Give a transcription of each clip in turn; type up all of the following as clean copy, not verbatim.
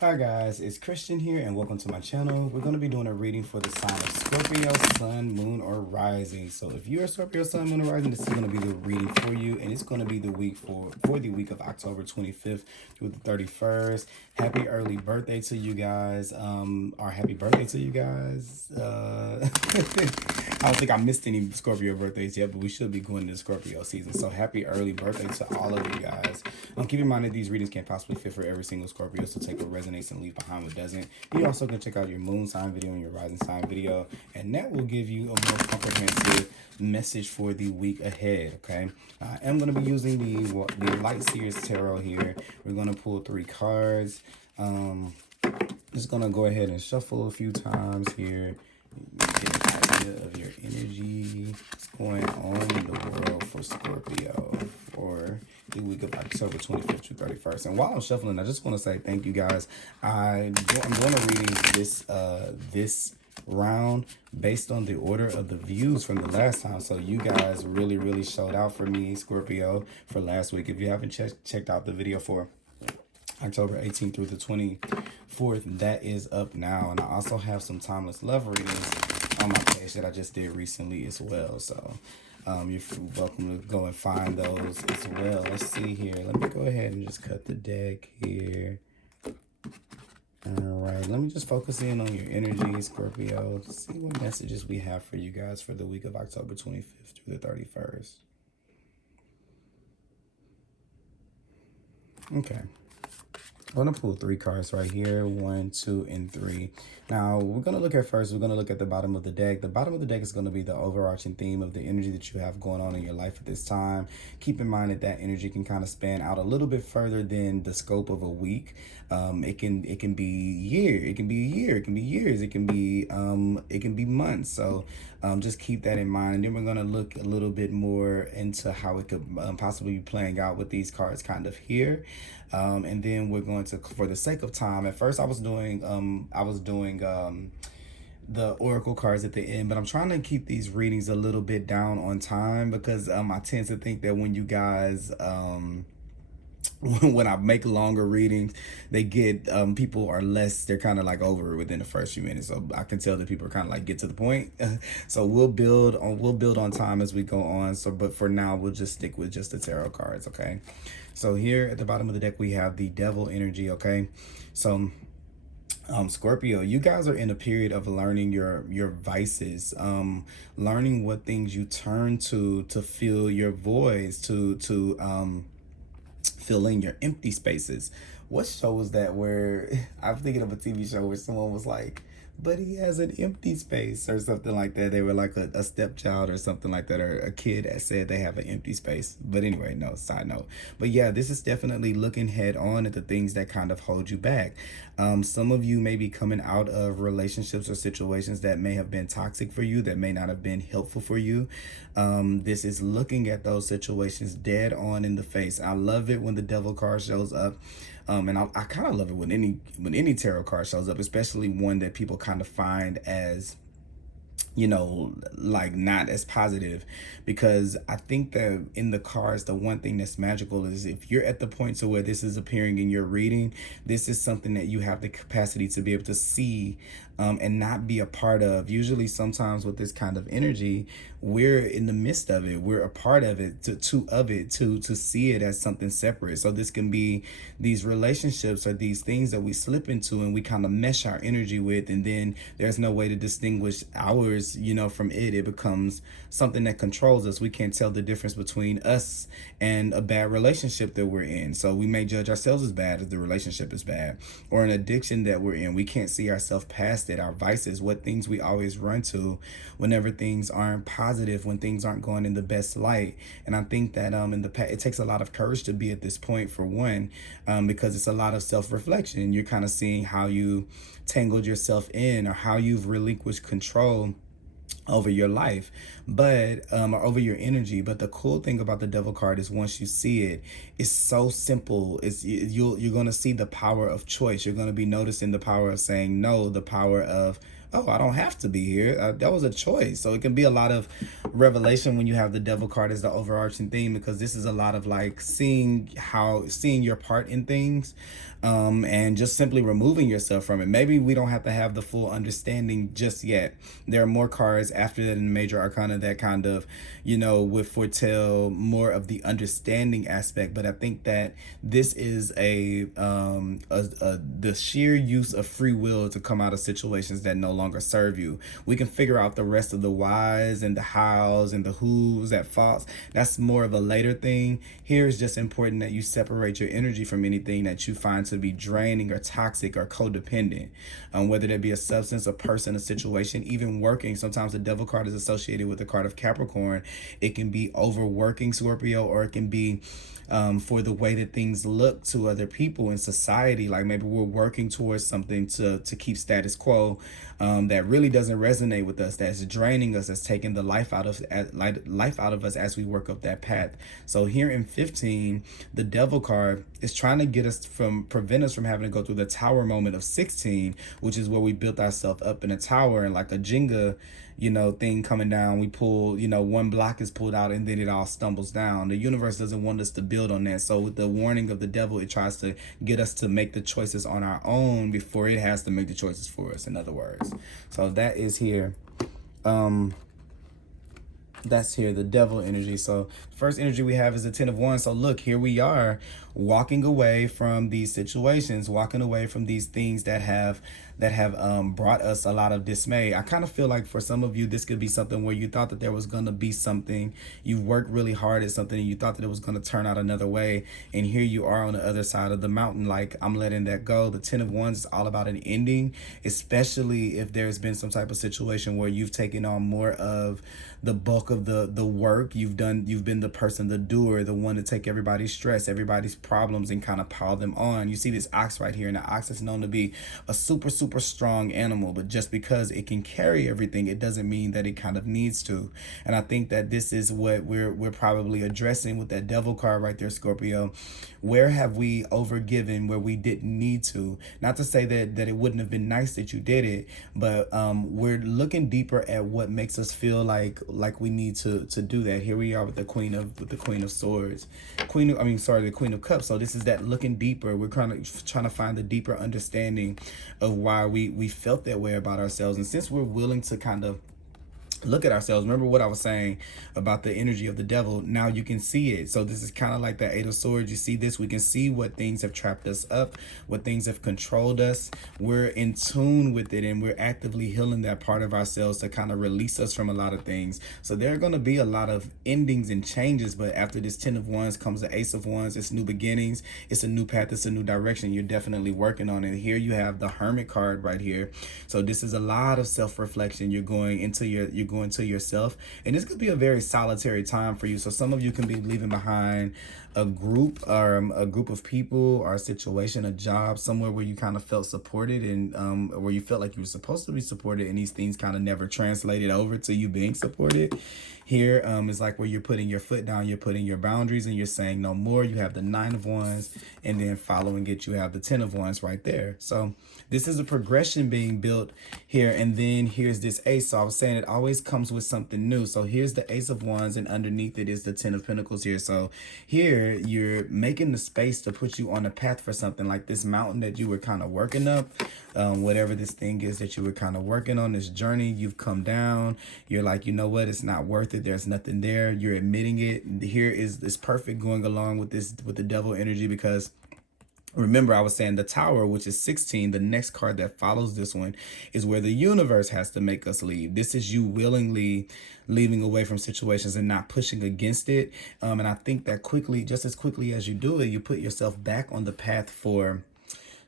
Hi guys, it's Christian here and welcome to my channel. We're going to be doing a reading for the sign of Scorpio, Sun, Moon, or Rising. So if you're a Scorpio, Sun, Moon, or Rising, this is going to be the reading for you, and it's going to be the week for the week of October 25th through the 31st. Happy early birthday to you guys. Or happy birthday to you guys. I don't think I missed any Scorpio birthdays yet, but we should be going into Scorpio season. So happy early birthday to all of you guys. Keep in mind that these readings can't possibly fit for every single Scorpio, so take what resonates and leave behind what doesn't. You also can check out your moon sign video and your rising sign video, and that will give you a more comprehensive message for the week ahead. Okay, I am going to be using the Light Seers Tarot here. We're going to pull 3 cards. Just going to go ahead and shuffle a few times here. Get an idea of your energy, what's going on in the world for Scorpio for the week of October 25th to 31st. And while I'm shuffling, I just want to say thank you guys. I'm doing a reading this round based on the order of the views from the last time. So you guys really showed out for me, Scorpio, for last week. If you haven't checked out the video for October 18th through the 24th, that is up now. And I also have some timeless love readings on my page that I just did recently as well. So you're welcome to go and find those as well. Let's see here. Let me go ahead and just cut the deck here. All right, let me just focus in on your energy, Scorpio, to see what messages we have for you guys for the week of October 25th through the 31st. Okay. I'm going to pull 3 cards right here, 1, 2, and 3. Now, we're going to look at the bottom of the deck. The bottom of the deck is going to be the overarching theme of the energy that you have going on in your life at this time. Keep in mind that energy can kind of span out a little bit further than the scope of a week. It can be year, it can be a year, it can be years, it can be months. So just keep that in mind. And then we're going to look a little bit more into how it could possibly be playing out with these cards kind of here. And then we're going to, for the sake of time, at first I was doing the oracle cards at the end, but I'm trying to keep these readings a little bit down on time because I tend to think that when you guys when I make longer readings, they get people are less, they're kind of like over it within the first few minutes. So I can tell that people are kind of like get to the point. So we'll build on time as we go on. So but for now we'll just stick with just the tarot cards. Okay, so here at the bottom of the deck we have the devil energy. Okay, so Scorpio, you guys are in a period of learning your vices, learning what things you turn to fill your voids, to fill in your empty spaces. What show was that where I'm thinking of a TV show where someone was like, but he has an empty space or something like that. They were like a stepchild or something like that, or a kid that said they have an empty space. But anyway, no, side note. But yeah, this is definitely looking head on at the things that kind of hold you back. Some of you may be coming out of relationships or situations that may have been toxic for you, that may not have been helpful for you. This is looking at those situations dead on in the face. I love it when the devil card shows up. And I kind of love it when any tarot card shows up, especially one that people kind of find as, you know, like not as positive, because I think that in the cards, the one thing that's magical is if you're at the point to where this is appearing in your reading, this is something that you have the capacity to be able to see and not be a part of. Usually sometimes with this kind of energy, we're in the midst of it, we're a part of it, to see it as something separate. So this can be these relationships or these things that we slip into and we kind of mesh our energy with, and then there's no way to distinguish ours, you know, from it. It becomes something that controls us. We can't tell the difference between us and a bad relationship that we're in. So we may judge ourselves as bad if the relationship is bad, or an addiction that we're in. We can't see ourselves past it. Our vices, what things we always run to whenever things aren't positive, when things aren't going in the best light. And I think that in the past, it takes a lot of courage to be at this point, for one, because it's a lot of self-reflection. You're kind of seeing how you tangled yourself in, or how you've relinquished control over your life, but or over your energy. But the cool thing about the devil card is once you see it, it's so simple. You're going to see the power of choice. You're going to be noticing the power of saying no, the power of oh, I don't have to be here. That was a choice. So it can be a lot of revelation when you have the devil card as the overarching theme, because this is a lot of like seeing your part in things, and just simply removing yourself from it. Maybe we don't have to have the full understanding just yet. There are more cards after that in the major arcana that kind of, would foretell more of the understanding aspect. But I think that this is the sheer use of free will to come out of situations that no longer serve you. We can figure out the rest of the whys and the hows and the who's at faults. That's more of a later thing. Here is just important that you separate your energy from anything that you find to be draining or toxic or codependent, whether that be a substance, a person, a situation, even working. Sometimes the devil card is associated with the card of Capricorn. It can be overworking, Scorpio, or it can be for the way that things look to other people in society. Like maybe we're working towards something to keep status quo, that really doesn't resonate with us, that's draining us, that's taking the life out of us as we work up that path. So here in 15, the devil card is trying to prevent us from having to go through the tower moment of 16, which is where we built ourselves up in a tower, and like a Jenga thing coming down, we pull, one block is pulled out and then it all stumbles down. The universe doesn't want us to build on that. So with the warning of the devil, it tries to get us to make the choices on our own before it has to make the choices for us, in other words. So that is here. That's here, the devil energy. So first energy we have is the 10 of Wands. So look, here we are walking away from these situations, walking away from these things that have brought us a lot of dismay. I kind of feel like for some of you, this could be something where you thought that there was going to be something, you worked really hard at something and you thought that it was going to turn out another way, and here you are on the other side of the mountain, like, I'm letting that go. The 10 of Wands is all about an ending, especially if there's been some type of situation where you've taken on more of the bulk of the work. You've been the person, the doer, the one to take everybody's stress, everybody's problems, and kind of pile them on. You see this ox right here, and the ox is known to be a super strong animal, but just because it can carry everything, it doesn't mean that it kind of needs to. And I think that this is what we're probably addressing with that devil card right there, Scorpio. Where have we overgiven where we didn't need to? Not to say that it wouldn't have been nice that you did it, but we're looking deeper at what makes us feel like we need to do that. Here we are with the Queen of Swords, the Queen of Cups. So this is that looking deeper. We're trying to find the deeper understanding of why we felt that way about ourselves. And since we're willing to kind of look at ourselves, remember what I was saying about the energy of the devil, now you can see it. So this is kind of like the 8 of Swords. You see this, we can see what things have trapped us up, what things have controlled us. We're in tune with it, and we're actively healing that part of ourselves to kind of release us from a lot of things. So there are going to be a lot of endings and changes, but after this 10 of Wands comes the Ace of Wands. It's new beginnings, it's a new path, it's a new direction. You're definitely working on it. Here you have the Hermit card right here. So this is a lot of self-reflection. You're going to yourself, and this could be a very solitary time for you. So some of you can be leaving behind a group of people, or a situation, a job, somewhere where you kind of felt supported, and where you felt like you were supposed to be supported, and these things kind of never translated over to you being supported. Here is like where you're putting your foot down, you're putting your boundaries, and you're saying no more. You have the 9 of Wands, and then following it, you have the 10 of Wands right there. So this is a progression being built here, and then here's this Ace. So I was saying it always comes with something new. So here's the Ace of Wands, and underneath it is the 10 of Pentacles here. So here you're making the space to put you on a path for something, like this mountain that you were kind of working up, whatever this thing is that you were kind of working on, this journey. You've come down, you're like, you know what, it's not worth it, there's nothing there. You're admitting it. Here is this perfect going along with the devil energy, because remember, I was saying the Tower, which is 16, the next card that follows this one, is where the universe has to make us leave. This is you willingly leaving away from situations and not pushing against it. And I think that just as quickly as you do it, you put yourself back on the path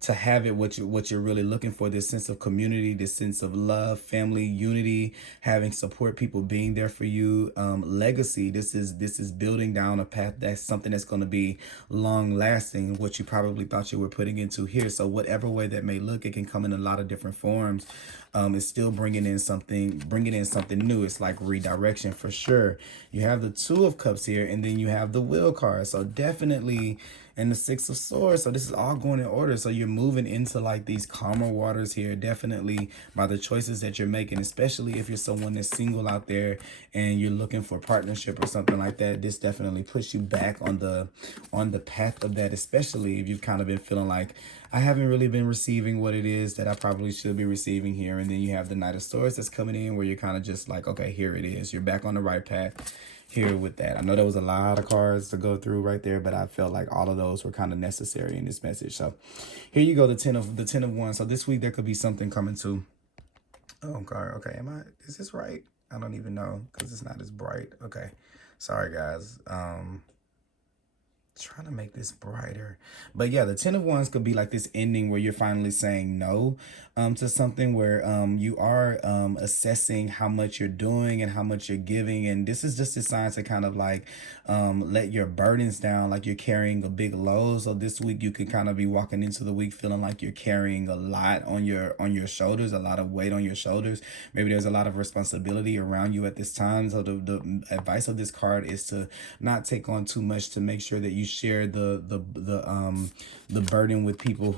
to have it what you're really looking for, this sense of community, this sense of love, family, unity, having support, people being there for you, legacy. This is building down a path that's something that's going to be long lasting, what you probably thought you were putting into here. So whatever way that may look, it can come in a lot of different forms. It's still bringing in something new. It's like redirection for sure. You have the 2 of Cups here, and then you have the Wheel card. So definitely and the Six of Swords. So this is all going in order. So you're moving into like these calmer waters here, definitely by the choices that you're making, especially if you're someone that's single out there and you're looking for partnership or something like that. This definitely puts you back on the path of that, especially if you've kind of been feeling like, I haven't really been receiving what it is that I probably should be receiving here. And then you have the Knight of Swords that's coming in, where you're kind of just like, okay, here it is. You're back on the right path here with that. I know there was a lot of cards to go through right there, but I felt like all of those were kind of necessary in this message. So here you go, the ten of Wands. So this week there could be something coming to. Oh, God. Okay, is this right? I don't even know because it's not as bright. Okay, sorry guys. Trying to make this brighter, but yeah, the Ten of Wands could be like this ending where you're finally saying no to something, where you are assessing how much you're doing and how much you're giving, and this is just a sign to kind of like let your burdens down, like you're carrying a big load. So this week you could kind of be walking into the week feeling like you're carrying a lot on your shoulders, a lot of weight on your shoulders. Maybe there's a lot of responsibility around you at this time. So the advice of this card is to not take on too much, to make sure that you share the burden with people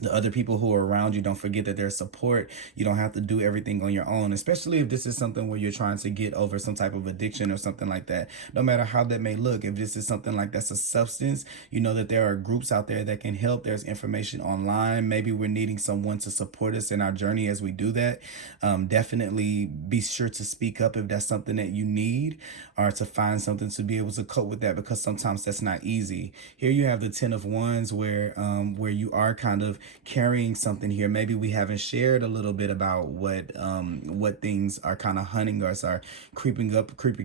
the other people who are around you. Don't forget that there's support. You don't have to do everything on your own, especially if this is something where you're trying to get over some type of addiction or something like that. No matter how that may look, if this is something like that's a substance, you know that there are groups out there that can help. There's information online. Maybe we're needing someone to support us in our journey as we do that. Definitely be sure to speak up if that's something that you need, or to find something to be able to cope with that, because sometimes that's not easy. Here you have the Ten of Wands, where you are kind of carrying something here. Maybe we haven't shared a little bit about what things are kind of hunting us, are creeping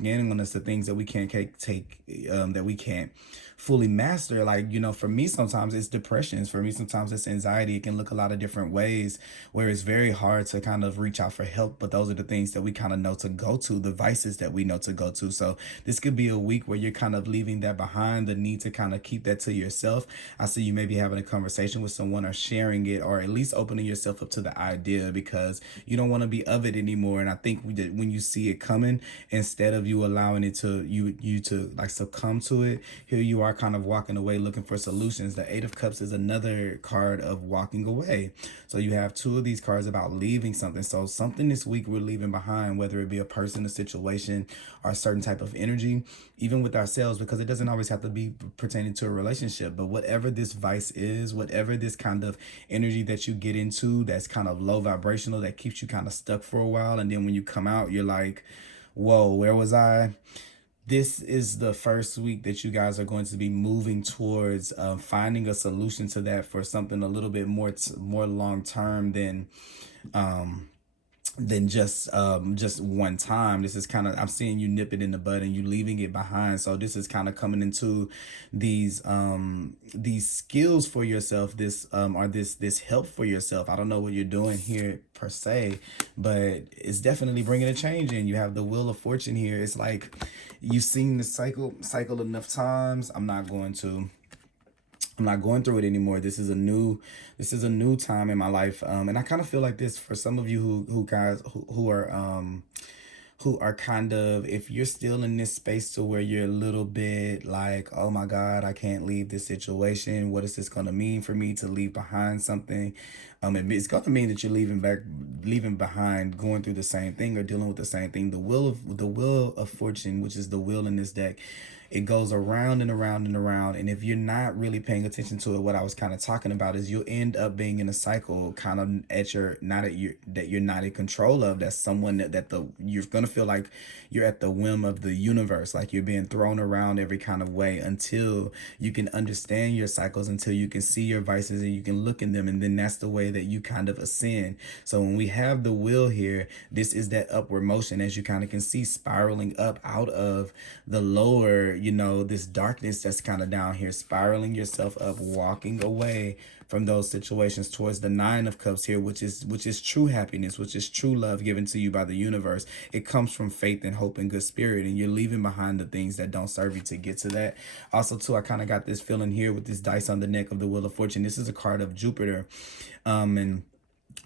in on us, the things that we can't take that we can't fully master. Like, you know, for me sometimes it's depression, for me sometimes it's anxiety. It can look a lot of different ways, where it's very hard to kind of reach out for help, but those are the things that we kind of know to go to, the vices that we know to go to. So this could be a week where you're kind of leaving that behind, the need to kind of keep that to yourself. I see you maybe having a conversation with someone, or sharing it, or at least opening yourself up to the idea, because you don't want to be of it anymore. And I think when you see it coming, instead of you allowing it to you to like succumb to it, here you are kind of walking away looking for solutions. The Eight of Cups is another card of walking away. So you have two of these cards about leaving something. So something this week we're leaving behind, whether it be a person, a situation, or a certain type of energy, even with ourselves, because it doesn't always have to be pertaining to a relationship. But whatever this vice is, whatever this kind of energy that you get into that's kind of low vibrational, that keeps you kind of stuck for a while, and then when you come out you're like, whoa, where was I? This is the first week that you guys are going to be moving towards finding a solution to that, for something a little bit more long term than just one time. This is kind of, I'm seeing you nip it in the bud and you leaving it behind. So this is kind of coming into these skills for yourself, this help for yourself. I don't know what you're doing here per se, but it's definitely bringing a change in. You have the Wheel of Fortune here. It's like you've seen the cycle enough times. I'm not going through it anymore. This is a new time in my life. And I kind of feel like this for some of you who are kind of, if you're still in this space to where you're a little bit like, oh my God, I can't leave this situation. What is this going to mean for me to leave behind something? It's going to mean that you're leaving behind, going through the same thing or dealing with the same thing. The Wheel of Fortune, which is the wheel in this deck, it goes around and around and around. And if you're not really paying attention to it, what I was kind of talking about is you'll end up being in a cycle kind of that you're not in control of. That's someone you're going to feel like you're at the whim of the universe, like you're being thrown around every kind of way, until you can understand your cycles, until you can see your vices and you can look in them. And then that's the way that you kind of ascend. So when we have the wheel here, this is that upward motion, as you kind of can see, spiraling up out of the lower, this darkness that's kind of down here, spiraling yourself up, walking away from those situations towards the Nine of Cups here, which is true happiness, which is true love given to you by the universe. It comes from faith and hope and good spirit, and you're leaving behind the things that don't serve you to get to that. Also too, I kind of got this feeling here with this dice on the neck of the Wheel of Fortune. This is a card of Jupiter, and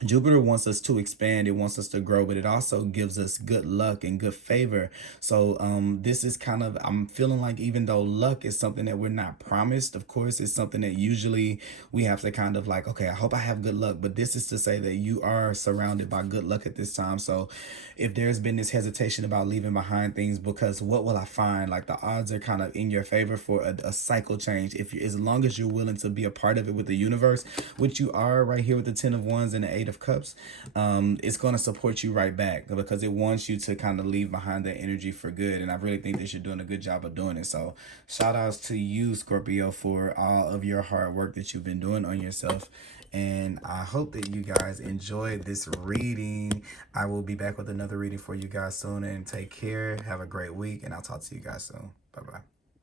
Jupiter wants us to expand, it wants us to grow, but it also gives us good luck and good favor. So this is kind of, I'm feeling like, even though luck is something that we're not promised, of course, it's something that usually we have to kind of like, okay, I hope I have good luck, but this is to say that you are surrounded by good luck at this time. So if there's been this hesitation about leaving behind things because what will I find, like the odds are kind of in your favor for a cycle change, if you, as long as you're willing to be a part of it with the universe, which you are right here with the 10 of Wands and the 8 of Cups. It's going to support you right back because it wants you to kind of leave behind that energy for good. And I really think that you're doing a good job of doing it. So shout outs to you, Scorpio, for all of your hard work that you've been doing on yourself. And I hope that you guys enjoyed this reading. I will be back with another reading for you guys soon. And take care. Have a great week. And I'll talk to you guys soon. Bye-bye.